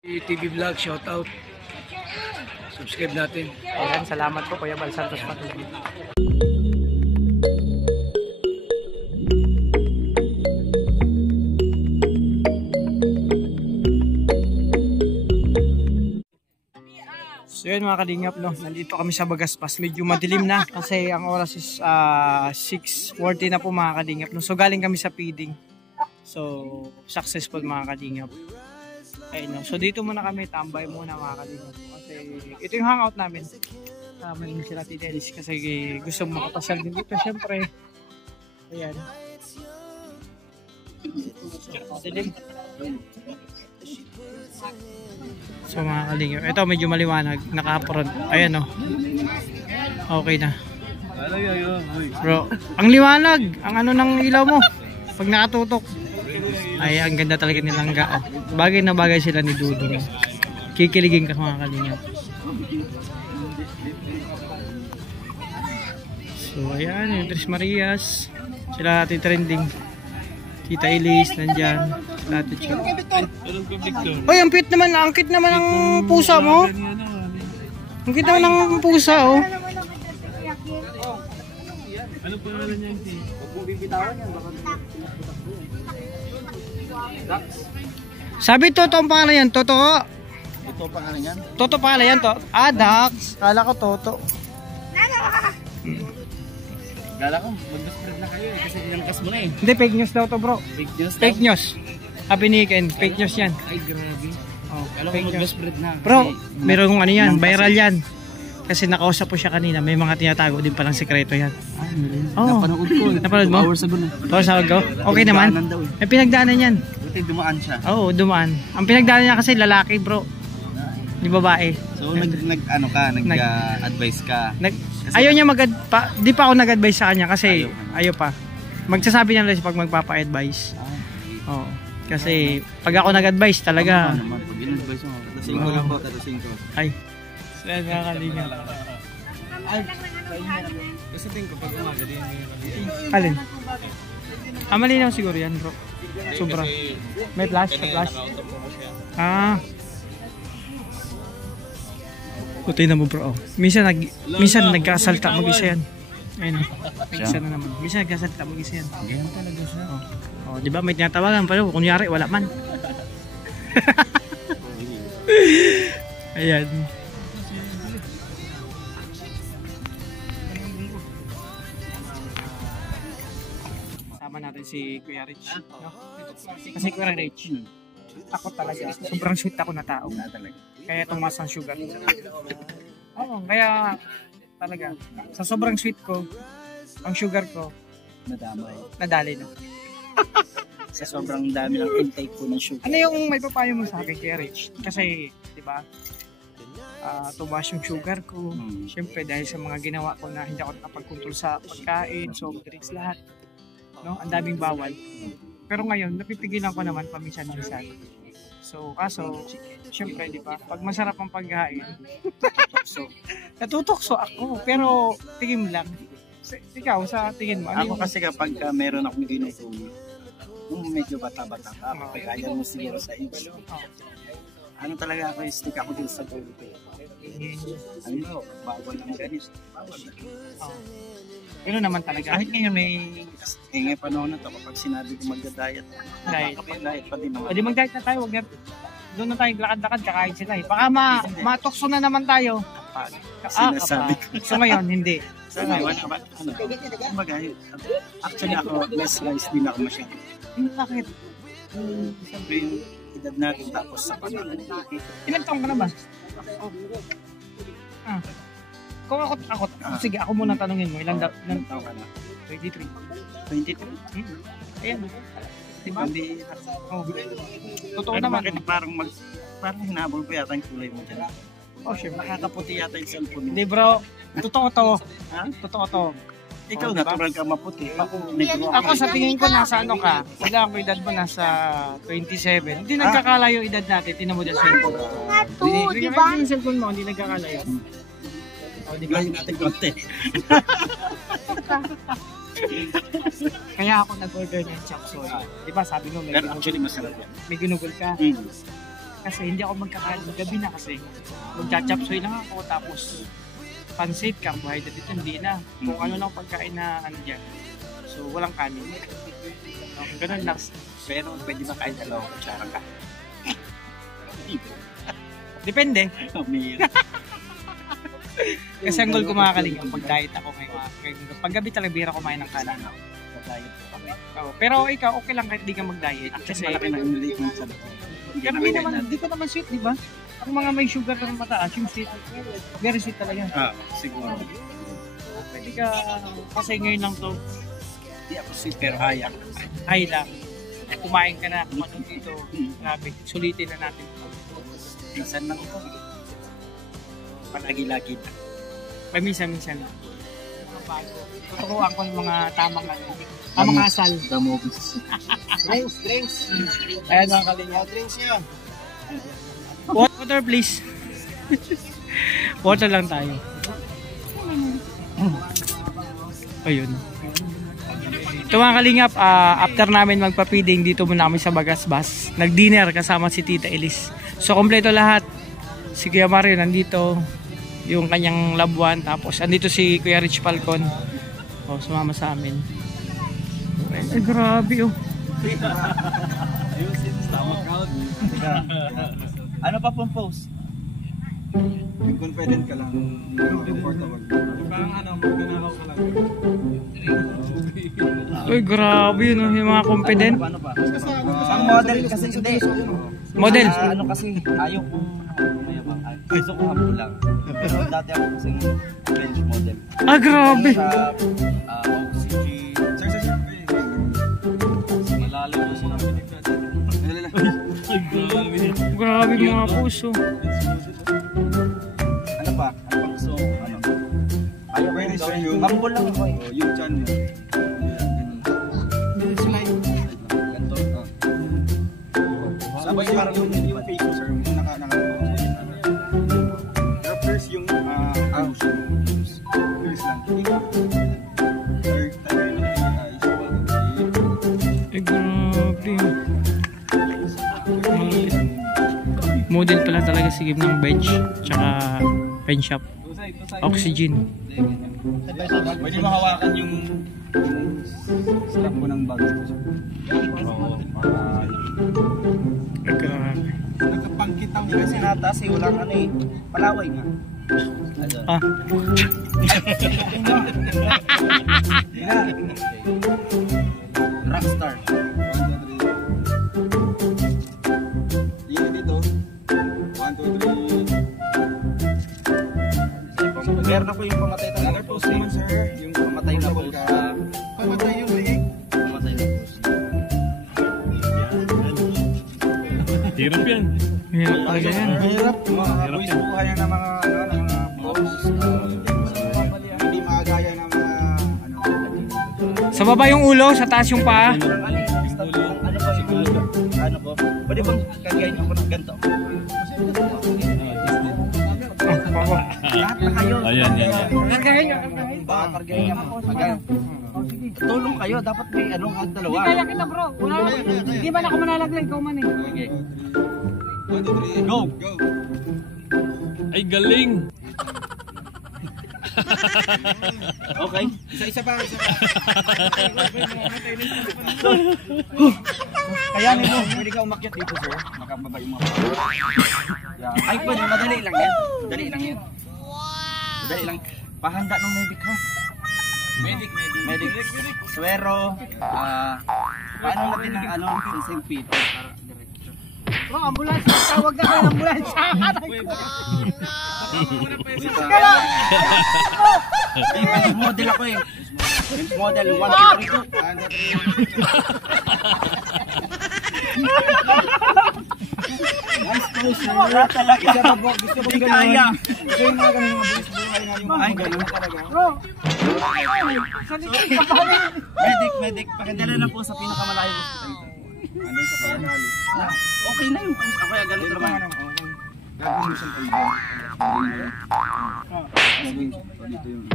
TV Vlog, shout out. Subscribe natin. Ayan, salamat po Kuya Bal Santos Patuloy. So yun mga kalingap, no? Nandito kami sa Bagaspas. Medyo madilim na kasi ang oras is 6:40 na po mga kalingap, no? So galing kami sa feeding. So successful mga kalingap. Ayun, no? So dito muna kami, tambay muna mga kalingap. Kasi ito yung hangout namin. May sila Tidelis kasi gusto makapasal din dito syempre. Ayan. Madilim. So mga kalingap, ito medyo maliwanag, naka-front. Ayan o. Okay na. Bro, ang liwanag, ang ano ng ilaw mo pag nakatutok. Ay, ang ganda talaga nilang ga. Bagay na bagay sila ni Dudong. Kikiligin ka mga kalingap. So ayan, yung Tres Marias. Sila natin trending. Tita Elise, nandyan. Latitude. Oy, ang cute naman. Ang cute naman ng pusa mo. Ang cute naman ng pusa, oh. Ano pangalan niya? Huwag mo bibitawan yan. Sabi Toto ang pangalan yan, Toto. Ito ang pangalan yan? Toto pangalan yan, to. Ah, Dax. Kala ko Toto. Gala ko, mag-spread na kayo eh. Kasi inangkas mo na eh. Hindi, fake news daw to bro. Fake news daw? Fake news. Sabi ni Ken, fake news yan. Ay, grabe. Oh, Gala ko fake news. mag-spread na. Bro, mayroong ano yan, viral yan. Kasi nakausap po siya kanina, may mga tinatago din palang sekreto yan. Ah, meron. Oo. Napanood ko. Napanood mo? 2 hours ago na. 2 hours ago? Okay naman? Pinagdaanan daw eh. May pinagdaanan yan. Buti dumaan siya. Oo, dumaan. Ang pinagdaanan niya kasi lalaki bro. Di babae. So nag-advise ka. Ayaw niya di pa ako nag-advise sa kanya kasi ayaw pa. Magsasabi niya lang pag magpapa-advise. Oo. Kasi pag ako nag-advise talaga. Pag in-advise mo, tatasing ko lang po, tatasing ko. Ay. Saan nakakalinga? Ay, kasi tingin ko pag umaga din yung Alin? Malinaw siguro yan bro. Sobra. May flash? May flash? Ah. Puti na mo bro. Minsan nagkasalta mag-isa yan. Ayun. Minsan na naman. Minsan nagkasalta mag-isa yan. Ganyan talaga siya. Oh, di ba may tinatawagan pero kunyari wala man. Ayan. Sama natin si Kuya Rich. No? Kasi Kuya Rich, ako talaga, sobrang sweet ako na tao. Kaya tumaas ang sugar. Oo, kaya talaga, sa sobrang sweet ko, ang sugar ko, nadali na. Sa sobrang dami ng intake ko ng sugar. Ano yung may papayo mo sa akin, Kuya Rich? Kasi, di ba, tumaas yung sugar ko. Siyempre, dahil sa mga ginawa ko na hindi ako nakapag-control sa pagkain, soft drinks, lahat. No? Ang daming bawal. Pero ngayon, napipigilan ko naman paminsan-minsan. So, kaso, siyempre, di ba, pag masarap ang pagkain, natutokso ako. Pero, tingin lang. Ikaw, sa tingin mo? Ako kasi kapag meron akong ginagawa, nung medyo bata-bata ka, kaya mo siguro sa age. Ano talaga ako, stick ako din sa goal ko. Ano, bawal ang ganito. Bawal na. Pero naman talaga. Kahit ngayon may panahon na ito kapag sinabi ko magda-diet. Diet pa din naman. O di mag-diet na tayo. Doon na tayo lakad-lakad, kakain sila eh. Baka matokso na naman tayo. Sinasabi ko. So ngayon, hindi. So ngayon, actually ako, less rice din ako masyado. Bakit? Siyempre yung edad natin tapos sa panahon. Ilan taong ka na ba? Kung ako, sige, ako muna tanungin mo. Ilang taong ka na? 23. 23? Ayan. Diba? Oh. Totoo Pero naman. Bakit parang hinabol ko yata yung kulay mo dyan? Oh, sure. Nakakaputi yata yung cellphone mo. Hindi bro, totoo to. Ha? Totoo to. Ikaw natural ka maputi. Ako sa tingin ko nasa ano ka, ilang edad mo nasa 27. Hindi nagkakalayo edad natin, tinan mo dyan sa cellphone. Di ba? Yung cellphone mo, hindi nagkakalayo. Di ba yung natin konti? Kaya ako nag-order ng chop suey. Di ba sabi mo Pero actually masarap yan. may ginugol ka. kasi hindi ako magkakain. Gabi na kasi. Magcha-chapsoy lang ako tapos pansit, carbohydrate dito, hindi na. Kung ano lang pagkain na ano dyan. So, walang kanin. So, ganun lang. Pero pwede ba kain dalawa kutsara ka? Depende. Umira. Kasi ang goal ko mga kalingap, pag-diet ako ngayon. Pag-gabi talaga bira kumain ng kanin. Diet po kami. Pero ikaw, okay lang kahit di ka mag-diet. Kasi Kasi, malaki na ingredient sa loob. karami naman, di ko naman sweet, di ba? Ang mga may sugar na mataas, yung sweet, very sweet talaga. Siguro. Pwede ka, kasi ngayon lang to, Hindi ako sweet pero kaya. high lang. Kumain ka na, kung ano dito, grabe, sulitin na natin. Minsan lang ito. Palagi-lagi na. Paminsan-minsan lang. Mga bago. Tuturuan ko yung mga tamang asal. The movies. Drinks. Ayan mga kalingap. Drinks yun. Water please. Water lang tayo. Ayun. Ito mga kalingap, after namin magpa-feeding dito muna kami sa Bagasbas. Nag-dinner kasama si Tita Elise. So kompleto lahat. Si Kuya Mario nandito, yung kanyang labuan, tapos andito si Kuya Rich Falcon. Oh, sumama sa amin. Ay, grabe oh. Stomach out. Ano pa pong post? Yung confident ka lang. Comfortable. Parang ano, magnanakaw ka lang. Uy, grabe yun oh, yung mga confident. Ano pa? Ang model kasi hindi. Model. Ano kasi, ayaw kong mayabang. Gusto ko humble lang. Pero dati ako kasing bench model. Ah, grabe. Sa OCG. Sir. Malalim po sila. Grabe mga puso. Ano pa? Ano pa gusto? Ano? Ayaw ko yung humble lang ako eh. Yung chan mo. Slide. Ganto. Sabay parang yung face mo sir. Yung naka pero first yung first lang. Third time na Eh, grabe. Model pala talaga sigib ng bench tsaka pen shop. Oxygen. Pwede mo hawakan yung strap ko ng bag. Oo. Eh, grabe. Nagkapangkitang kasi nataas eh. Walang ano eh. Palaway nga. Ah, Rockstar. Dito. 1, 2, 3. Meron ako yung pamatay na another post naman sir. Yung pamatay na post. Pamatay yung leg. Pamatay na post. Hirap yan. hirap talaga yan. Mahirap. Mga boys buhay ng mga post. Hindi makagaya ng mga Sa baba yung ulo, sa taas yung paa. Ano po? Pwede bang kagayin ako ng ganito? Lahat na kayo. Ayan. Kargahin ako. Tulong kayo. Dapat may anong dalawa. Hindi kaya kita bro. Hindi man ako manalaglag. Ikaw man eh. Okay. 1, 2, 3. Go! Ay, galing. Okay. Isa pa. Kaya mo, pwede ka umakyat dito sir. Makababa yung mga ay, pwede. Madali lang yan. Madali lang. Pahanda ng medic ha. Medic. Suero. Paano natin ang ano? St. Peter. Bro, ambulansya. Tawag na kayo ng ambulansya. Bench model ako eh. Bench model 1, 2, 3. Nice post sir. Talaga. Gusto ko kaya. Gusto yung mga ganun mga buhay na yung ay ganun talaga. Bro. Salita ka pa. Medic. Pakidala na po sa pinakamalayong hospital. Andun sa Payanali. Okay na yung post. Ako yung ganun naman. Gagawin mo siyang kaibigan. Dito yung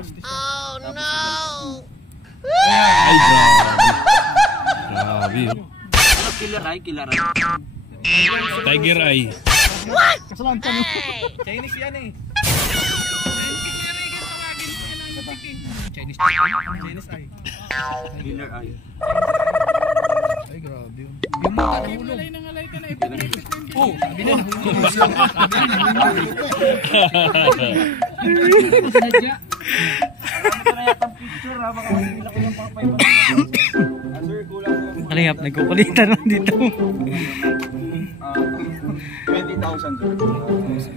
sige. Oh no! Ay, grabe. Grabe. Killer eye, killer eye. Tiger eye. Kasalanan ka mo. Chinese yan eh. Chinese eye. Killer eye. Ay, grabe yun. Yung mata ng ulo. Nangalay ka na ipinipit. Oh, sabi na. Sinadya. Kalingap, nagkukulitan lang dito. 20,000 sir.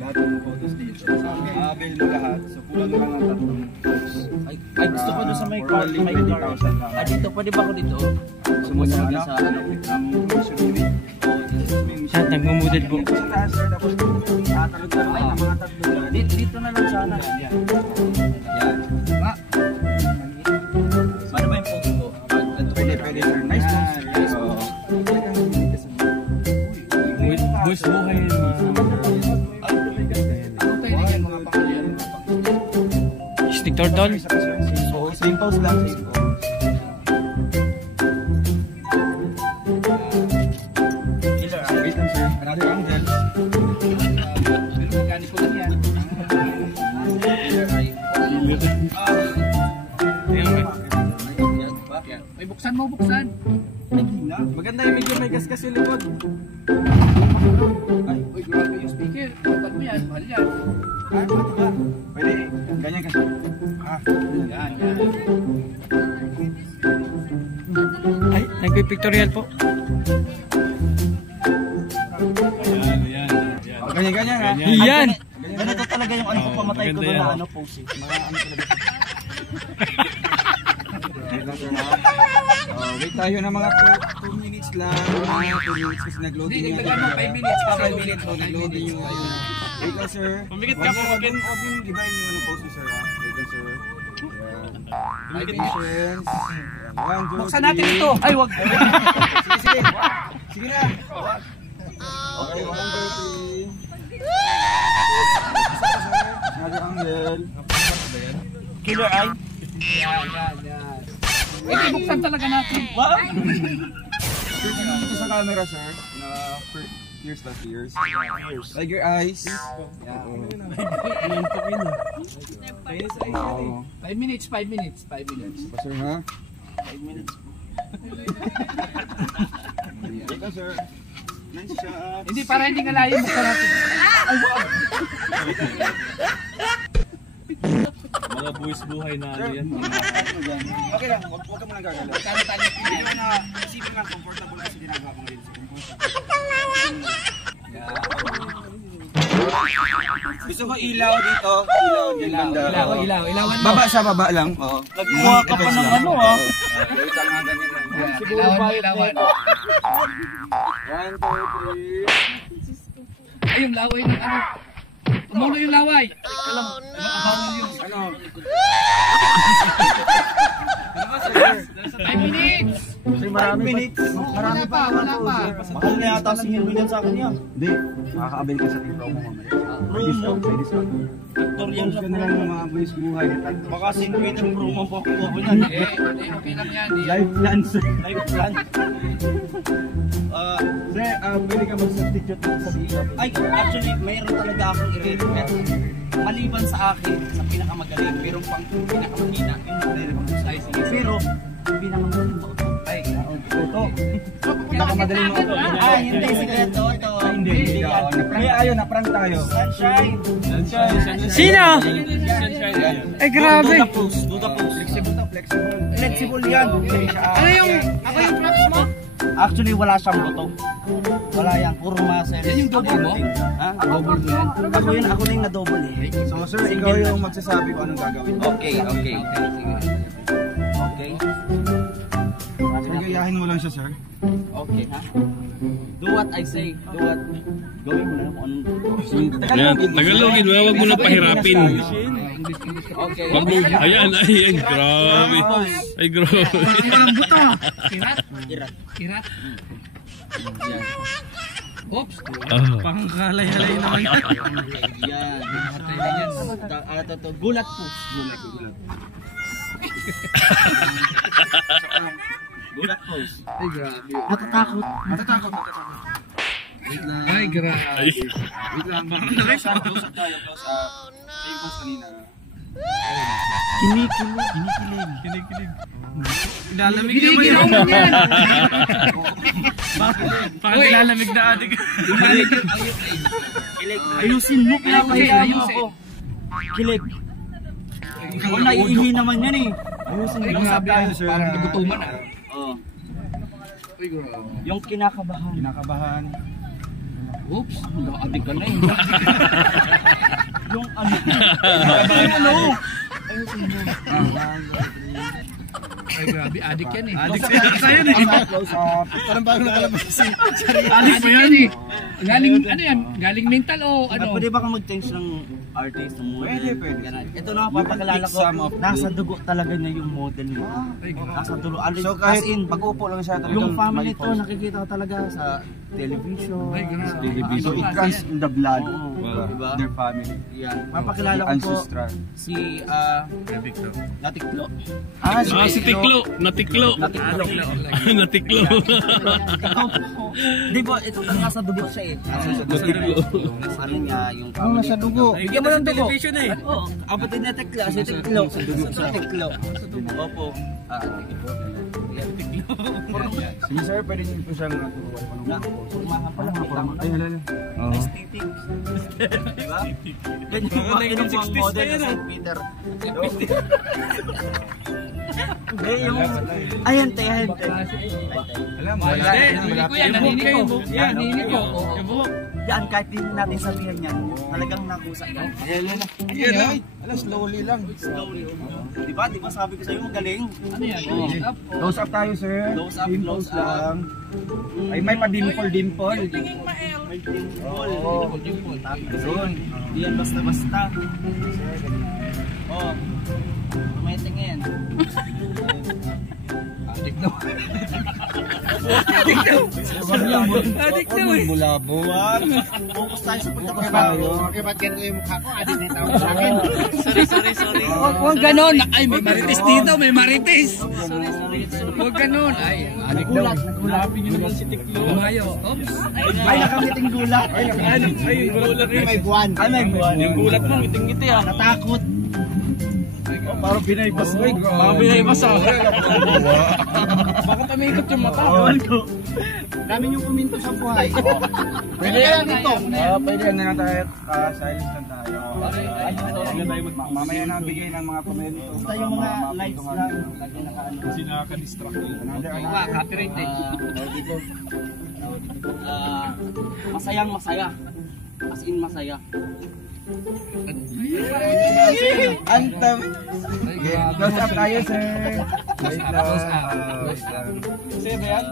Lahat ng photos dito. Avail mo lahat. So kulang lang ang tatlong photos. Ay, gusto ko doon sa may car. May 20,000 lang. Ah, dito. Pwede ba ako dito? Sumunod na sa missionary. At nagmumudad po. Sa taas sir. Tapos talog-talog ay mga tatlo. Dito na lang sana. Yan. Paano ba yung photo ko? Pwede sir. Nice one sir. Boys, buhay yun mga. Stick turtle. So, same pose lang. Same pose. Killer eye. Wait lang sir. Another angle. Pero mekaniko lang yan. Killer eye. May buksan mo, buksan. Maganda yung medyo may gas kasi likod. Ay, Uy, grabe yung speaker. Buksan mo yan, mahal yan. ito ba? Pwede. Ganyan kasi. Yan. Ay, nagpipictorial po. Yan. Ganyan-ganyan ha. Yan! Ganito talaga yung ano ko pamatay ko maganda doon yan. na ano pose. Mga ano talaga. Wait tayo na mga 2 minutes lang. 2 minutes kasi nag-loading yung... Hindi, mo 5 minutes. 5 minutes po, nag-loading yung... Wait lang sir. Pumikit ka po, Robin. Huwag yung gibahin yung ano pose sir ha. Wait lang sir. Pumikit ka. Patience. 1, 2, Buksan natin ito. Ay, wag. Sige. Sige na. Okay, 1, 2, 3. Another angle. Killer eye. Ito, buksan talaga natin. Wow! Sir, dito sa camera, sir, na years last years. Tiger eyes. Yeah. Wow. 5 minutes. 5 minutes. Pa, sir, ha? 5 minutes. Ito, sir. Nice shot. Hindi, para hindi ngalayin, buksan natin. Ay, wag. Mga boys buhay na ano yan. Okay lang, huwag ka muna gagalaw. Hindi mo na isipin nga comfortable kasi ginagawa mo rin. Gusto ko ilaw dito. Ilaw din banda. Ilawan mo. Baba siya, baba lang. Oo. Nagkuha ka pa ng ano ha. Wait lang nga ganyan lang. Siguro ilawan. 1, 2, 3. Ay, yung laway ng ano. Umulo yung laway. Ano? 5 minutes. Marami minutes. Wala pa. Mahal na yata si Milwin sa akin yan. Hindi. Makaka-avail ka sa team promo mamaya. May discount. Victorian na lang ng mga boys buhay. Baka 50 promo po ako yan. Okay lang yan. Life plan, sir. Life plan. Sir, pwede ka mag-substitute sa video. Ay, actually, mayroon talaga akong i-recommend. Maliban sa akin, sa pinakamagaling, mayroon pang pinakamahina, yung nagre-recommend sa IC. Pero, pinakamagaling mo ito. Ay, ito. Pinakamagaling mo ito. Hindi, sikreto ito. Hindi. Kaya ayun, na-prank tayo. Sunshine. Sino? Eh, grabe. Do the pose. Flexible. Flexible yan. Ano yung props mo? Actually, wala siyang buto. Wala yan. Puro muscle. Yan yung double mo? Ha? Double mo yan? Ako na yung na-double eh. So, sir, ikaw yung magsasabi kung anong gagawin. Okay. Gayahin mo lang siya, sir. Okay, ha? Do what I say. Do what... Gawin mo na kung anong... Ayan, Tagalogin mo, wag mo na pahirapin. Okay. Wag mo, ayan, grabe. Ay, grabe. Ang buto. Kirat. Yan. Oops. Pangkalay-halay naman. Yan. Gulat po. Gulat. Gulat pose. Ay, grabe. Natatakot. Ay, grabe. Wait lang. Usap tayo po sa pose kanina. Kinikilig. Nilalamig naman yan. Parang nilalamig na adik. Kilig. Ayusin mo. Pinapahiya mo ako. Kilig. Ako naiihi naman yan eh. Ayusin mo. Usap tayo, sir. Parang nagutuman ah. Oo. Ay, grabe. Yung kinakabahan. Oops, nakaadik ka na eh. Yung ano. Ay, grabe, adik yan eh. Adik sa'yo eh. Close up. Parang bago nakalabas si Adik pa yan eh. Galing, ano yan? Galing mental o ano? Pwede ba kang mag-change ng artist ng model? Pwede. Ito na papakilala ko. Some of Nasa dugo talaga niya yung model niya. Nasa dugo. So As in, pag-upo lang siya yung family to nakikita ko talaga sa television. Ay, grabe. Sa television. So it runs in the blood. Oo, diba? Their family. Yan. Papakilala ko po Ancestral. si Natiklo. Si Tiklo. Natiklo. Natiklo. Di ba, ito nasa dugo siya eh. Nasa dugo. Ano niya, yung family. Nasa dugo. Bigyan mo ng dugo. Oo, kapatid na Tekla, si Teklo. Sa Teklo. Opo. Si sir, pwede niyo po siyang turuan. Mga pala, kita mo na. Aesthetic. Diba? Ganyan ba, kinuha ang model na St. Peter. Yung, ayan te. Alam mo, Nanini ko yan, nanini ko. Yan, nanini ko. Yan, kahit hindi natin sabihan yan, talagang nakusa yan. Ayan, alam, slowly lang. Slowly. Diba sabi ko sa'yo, magaling. Ano yan? Close up tayo, sir. Close up, Dimples close up. lang. Ay, may pa-dimple. May dimple. Dimple. Hindi yan basta-basta. Oh, may tingin. Adik daw. Adik daw eh. Bulabog. Focus tayo sa pagkakasayo. Okay, ba't ganito yung mukha ko? Adik na tawag sa akin. Sorry. Huwag ganon. Ay, may marites dito. May marites. Huwag ganon. Ay, adik daw. Nagulapin nyo naman si Tiklo. Lumayo. Oops. Ay, nakangiting gulat. Ay, yung gulat eh. May buwan. Ay, may buwan. Yung gulat mo, ngiting-ngiti ah. Natakot. Parang binaybas mo. Mga binaybas ah. Baka pamikot yung mata. Ewan ko. Dami yung kuminto sa buhay. Pwede yan dito. Pwede yan na lang tayo. Silence lang tayo. Mamaya na bigay ng mga komento. Basta yung mga lights lang. Lagi nakaano. Kasi nakaka-distract eh. Wow, copyright eh. Dito. Masayang masaya. As in masaya. Anthem. Close up tayo, sir. Wait lang. Wait lang. Masaya ba yan?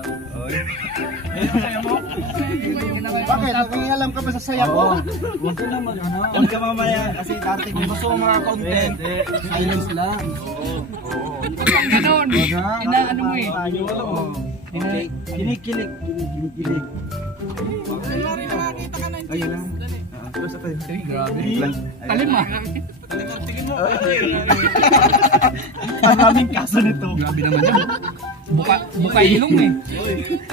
Bakit? Nakialam ka ba sa saya ko? Huwag ka naman. Huwag ka mamaya. Kasi darating mo gusto mo mga content. Silence lang. Ganon. Inaano mo eh. Kinikilig. Ayun lang. Close up tayo. Ay, grabe. Wait lang. Talim ah. Maraming kaso nito. Grabe naman yan. Buka ilong eh.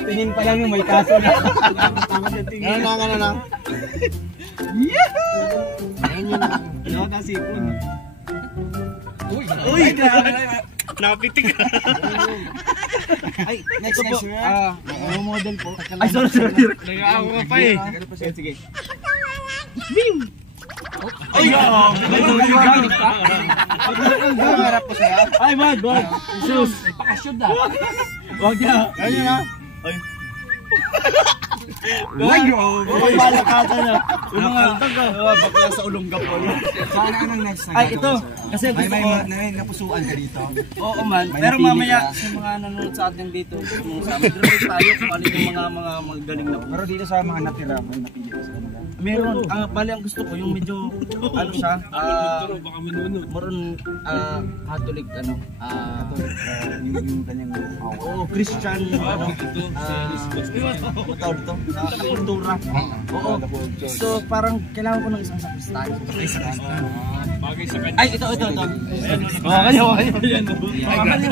Tingin pa lang yung may kaso na. Ano na. Ano kasi po? Uy, grabe. Napitik ka. Ay, next po. sir. Model po. Ay, sorry. Nag-aawa ka pa eh. Sige. Ay, Harap po siya. Ay, wag. Sus. pakashoot ah. Wag niya. Ayun na. Ay, balakata na. Yung mga bakla sa ulong gapon. Sana anong next na Ay, ito. Kasi may napusuan ka dito. Oo man. May Pero napili mamaya ka. sa mga nanonood sa atin dito, mag-review tayo kung ano yung mga magaling na. Pero dito sa mga natira, may napili ka sa kanila. Meron. Bali ang gusto ko yung medyo ano siya, moron Catholic Yung kanyang... Christian matawag to na kultura. Oo. So parang kailangan ko ng isang sakristan. Bagay sa kanya. Ay, ito.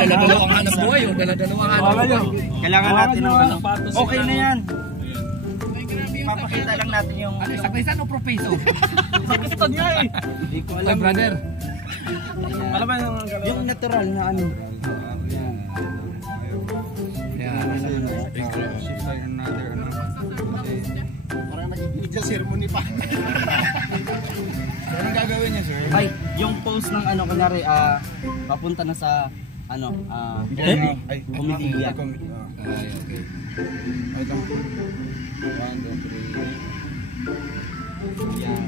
Dala-dalawang hanap buhay o dala-dalawang hanap buhay. Kailangan natin ng ano. Okay na yan. Papakita lang natin yung Ano, sakrisan o propeso? sakristan niya eh. Hindi ko Ay, alam. brother. Alam mo Yung natural na ano. Parang nagiging sa ceremony pa. Anong gagawin niya, sir? Ay, yung post ng ano kunyari papunta na sa ano Commedia. Ay,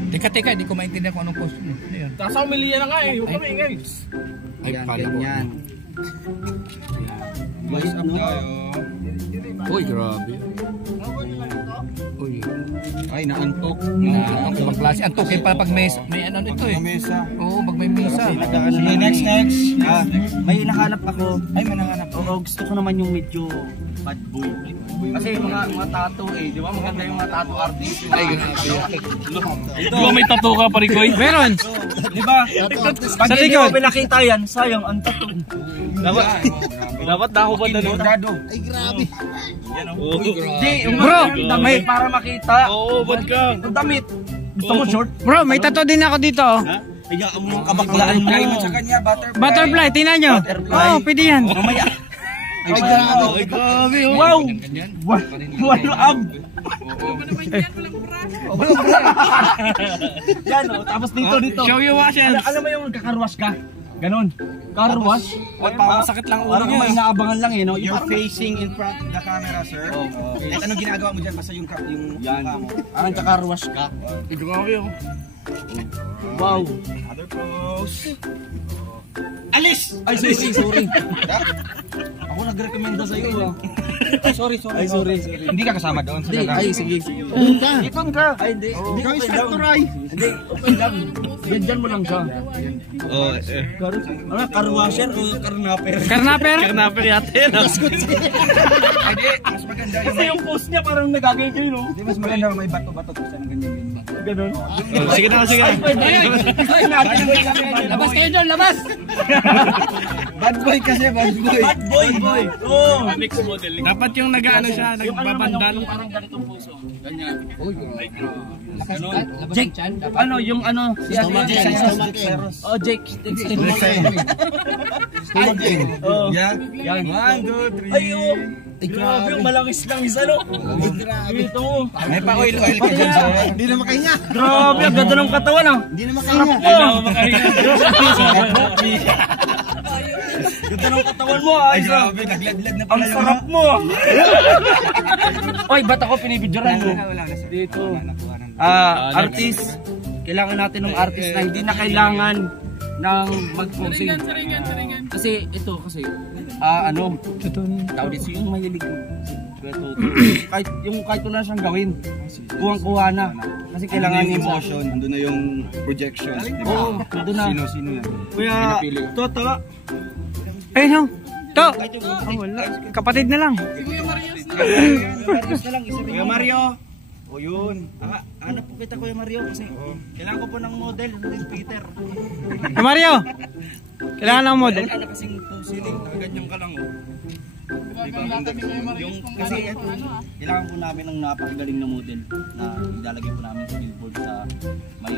okay. Teka, di ko maintindihan kung anong post mo. Ayan. Nasa umilia na nga eh. Huwag kami ingay. Ay, Yan, pala ko. ganyan. Voice up tayo. Uy, grabe. Uy. Ay, naantok. Ang ibang klase. Antukin pa pag may ano nito eh. Mesa. Oo, pag may misa. Sige, next. May hinahanap ako. Ay, may nanganap. Oo, gusto ko naman yung medyo bad boy. Kasi mga tattoo eh, di ba? Maganda yung mga tattoo artist. Ay, grabe. Di ba may tattoo ka pa rin, Koy? Meron. Di ba? Pag Sa hindi mo likod. pinakita yan, sayang ang tattoo. Dapat na ako ba dalawa? Ay, grabe. Hindi, yung Bro, damit may- para makita. Oo, ba't ka? Yung damit. Gusto mo short? Bro, may tattoo din ako dito. Oh. Hayaan mo yung kabaklaan mo. Ay, sa kanya, butterfly. Butterfly, tingnan nyo. Butterfly. Oo, pwede yan. Mamaya. Ay, grabe. Ay, grabe. Oh. Wow! Ganyan. Walo ab! Yan o, tapos dito. Show your washes. Alam mo yung kakarwas ka? Ganon. Carwash? Parang sakit lang ulo Parang may niya. inaabangan lang eh, no? You're facing in front of the camera, sir. At anong ginagawa mo dyan? Basta yung Yan. mukha mo. Parang kakarwash ka. Ay, grabe ako. Wow. Other pose. Alis! Ay, sorry. Ako nagrekomenda sa iyo. Sorry. Ay, sorry. Hindi ka kasama doon sa gagawin. Ay, sige. Ikon ka. Ay, hindi. Hindi Ikaw okay instructor lang. ay. Hindi, okay lang. Diyan mo lang siya. Oh, Ano, carwasher o carnapper? Karnaper? Karnaper yata yan. Ay, di. Mas maganda yung Kasi yung post niya parang nagagay-gay, no? Di, mas maganda may bato-bato kasi ng ganyan. Ganon. Sige na. Ay, natin boy kami. Labas kayo doon, labas! Bad boy kasi, bad boy. Bad boy. Oh. Next model. Dapat yung nag-ano siya, Yung ano naman, nagbabandal. yung parang ganitong puso. Ganyan. Uy, grabe. Labas Jake, ang chan, dapat. ano, yung ano, si Stomach in. Oh, Jake. Oh. Yeah. Yan. 1, 2, 3. Ay, oh. Grabe, yung malangis lang isa, no? Grabe. Ito. May pa-oil-oil ka dyan, sir. Hindi na makahinga. Grabe, ang ganda ng katawan, ah. Hindi na makahinga. Ganda ng katawan mo, ah. Ay, Isa. grabe. Nagladlad na Ang pala yung... sarap mo. Oy, ba't ako pinibidyoran mo? Wala na, sir. Dito. Nakuha ng... Artist. Kailangan natin ng artist na hindi na kailangan ng mag-posing. Kasi ito kasi ano, tawag dito yung mahilig kahit wala siyang gawin. Kuhang-kuha na. Kasi kailangan yung yung emotion, nandun na yung projections, di ba? Oo, nandun na. Sino yan? Kuya, Pinapili. Toto. Eh, no. To. Wala. Kapatid na lang. Kuya Mario. O yun. Hanap po kita Kuya Mario kasi kailangan ko po ng model din Peter. Hey, Mario. Kailangan ng model. Wala na kasing pusiling, nakaganyan ka lang oh. Diba? Yung kasi kailangan po namin ng napakagaling na model na ilalagay po namin sa billboard sa may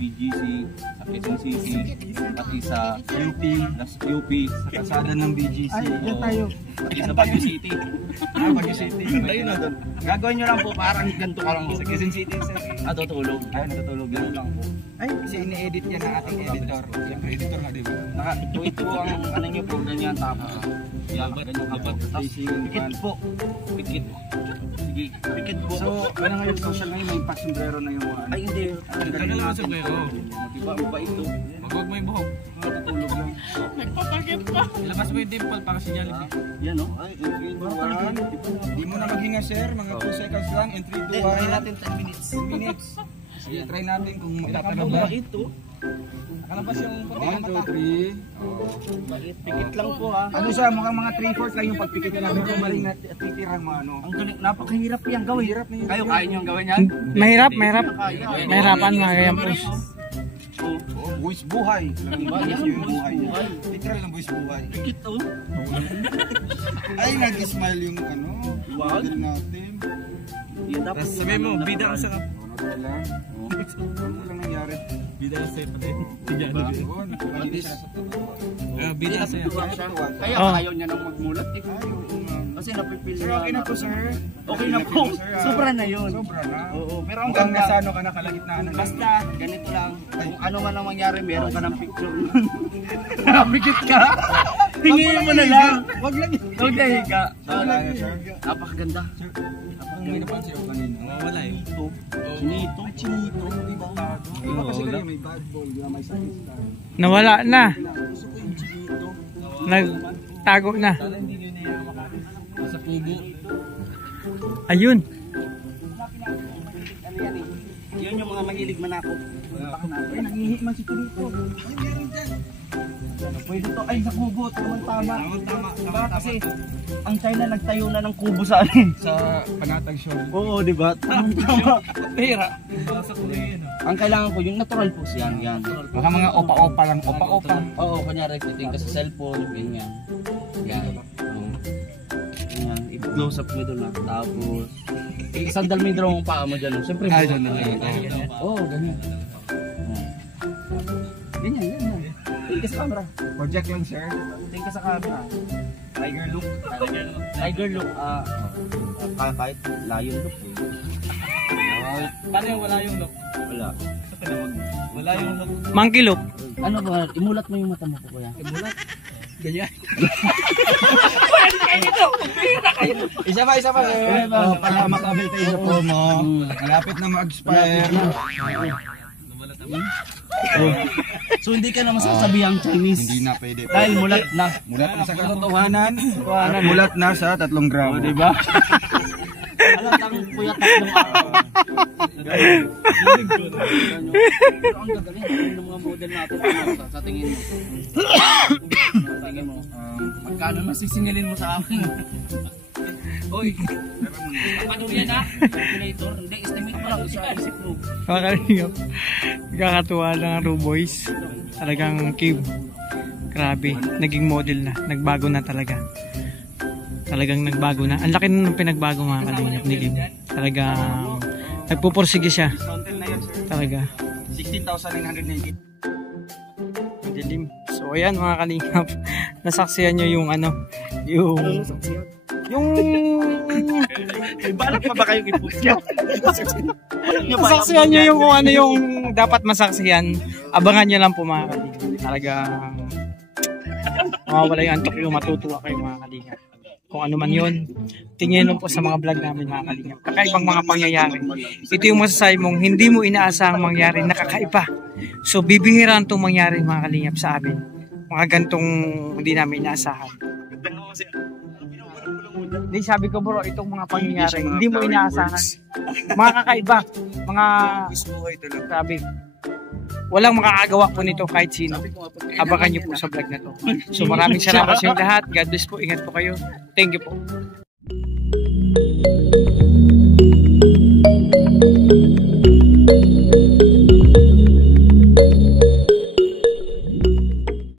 BGC, sa Quezon City, pati sa UP, sa Kasada ng BGC. yan tayo. Pati sa Baguio City. Baguio City. Tayo na doon. Gagawin nyo lang po parang ganito ka lang po. Sa Quezon City, sir. Tutulog. Ay, natutulog Ganun lang. lang po. Ay, kasi ini-edit yan ng ating editor. Siyempre, editor nga, di ba? Ito po ang ano nyo po, ganyan tapos. Yan, ganyan kapag. Pikit po. Pikit. Sige, pikit po. So, ano ngayon, social ngayon, may pasumbrero na yung mga... Ay, hindi. Ano naman sa player? Diba, ang bait to. Magwag mo yung buhok. Natutulog lang. Ilabas mo yung dimple para sinyalin. Yan o. Ay, 3, 2, 1. Di mo na maghinga, sir. Mga 2 seconds lang. And 3, 2, 1. natin 10 minutes. 10 minutes. Sige, try natin kung magtatanong ba. Ito. Nakalabas yung puti na 1, mata. 2, 3. Pikit lang po ha. Ano siya, mukhang mga 3/4 lang yung pagpikit na medyo maling at titirang mga ano. Ang galing, napakahirap yan gawin. Hirap na yun. Kayo kaya nyo gawin yan? Mahirap. Mahirapan mga ganyan po. Oh, buwis buhay. Buwis yung buhay niya. Literal na buwis buhay. Pikit oh. Ay, nag-smile yung ano. Model natin. Yan dapat. Sabi mo, bida ang sa Ano lang. Ano lang nangyari? bida ang sa pati. Diba? Malinis. Bida ang sa Kaya Oh. ayaw niya nang magmulat eh. Kasi napipili Sir, okay na po, sir. Okay na po. Sobra na yun. Sobra na. Oo, pero ang Hanggang ganda. nasa ano ka na kalagitnaan ng Basta, ganito lang. Kung ano man ang mangyari, meron ka ng picture nun. Napikit ka. Tingin mo na lang. Wag lang. Huwag na higa. Wala na, sir. Napakaganda. May napansin ko kanina. Nawawala eh. Chinito. Chinito, di ba? Iba kasi kayo may bad ball, di ba? May sakit tayo. Nawala na. Gusto ko yung chinito. Nagtago na. Sa pubo. Ayun. Ano yan eh. Yun yung mga mahilig manakot. Ay, nangihi man si chinito. Ay, meron dyan. Pwede to. Ay, sa kubo. Tama. Tama. Diba? Kasi ang China nagtayo na ng kubo sa akin. Sa Panatag Shore. Oo, di ba? Tama. Pera. Ang kailangan ko, yung natural pose yan. Yan. Baka mga opa-opa lang. Opa-opa. Oo, kunyari, titingin ka sa cellphone, ganyan. Yan. Oo. Ganyan. I-close up mo doon na. Tapos, isandal mo yung dalawang paa mo dyan. Siyempre, Ay, buhat doon na. Oo, ganyan. Ganyan. Tingin ka sa camera. Project lang, sir. Tingin ka sa camera. Tiger look. Tiger look. Kahit lion look. Paano yung wala yung look? Wala. Wala yung look. Monkey look. Ano ba? Imulat mo yung mata mo po, kuya. Ganyan. Isa pa, sir. Oh, para makabel tayo sa promo. Malapit na mag-expire. So hindi ka na masasabihang Chinese. Hindi na pwede. Dahil mulat na. Mulat na sa katotohanan. Mulat na sa 3 gramo. Di ba? Alatang puyat tatlong araw. Pero ang gagaling ng mga model natin sa tingin mo. Tingin mo. Magkano masisingilin mo sa akin? Oy. Ano yan ha? Calculator? Hindi, estimate mo lang sa isip mo. Mga kalingap. Kakatuwa lang ang Ruboys. Talagang cave. Grabe. Naging model na. Nagbago na talaga. Talagang nagbago na. Ang laki na ng pinagbago mga kalingap ni Lim. Talagang nagpupursige siya. Talaga. 16,990. Dilim. So ayan mga kalingap. Nasaksihan nyo yung ano. Yung May balak pa ba kayong i-post yan? masaksihan nyo yung kung ano yung dapat masaksihan. Abangan nyo lang po mga kalingap. Talagang mawawala yung antok yung matutuwa kayo mga kalingap. Kung ano man yun, tingin lang po sa mga vlog namin mga kalingap. Kakaibang mga pangyayari. Ito yung masasabi mong hindi mo inaasahang mangyari na kakaiba. So bibihiraan itong mangyari mga kalingap sa amin. Mga gantong hindi namin inaasahan. Hindi, sabi ko bro, itong mga pangyayari, hindi mo inaasahan. Mga kakaiba, mga sabi. Walang makakagawa po nito kahit sino. Abangan nyo po sa vlog na to. So maraming salamat sa inyo lahat. God bless po. Ingat po kayo. Thank you po.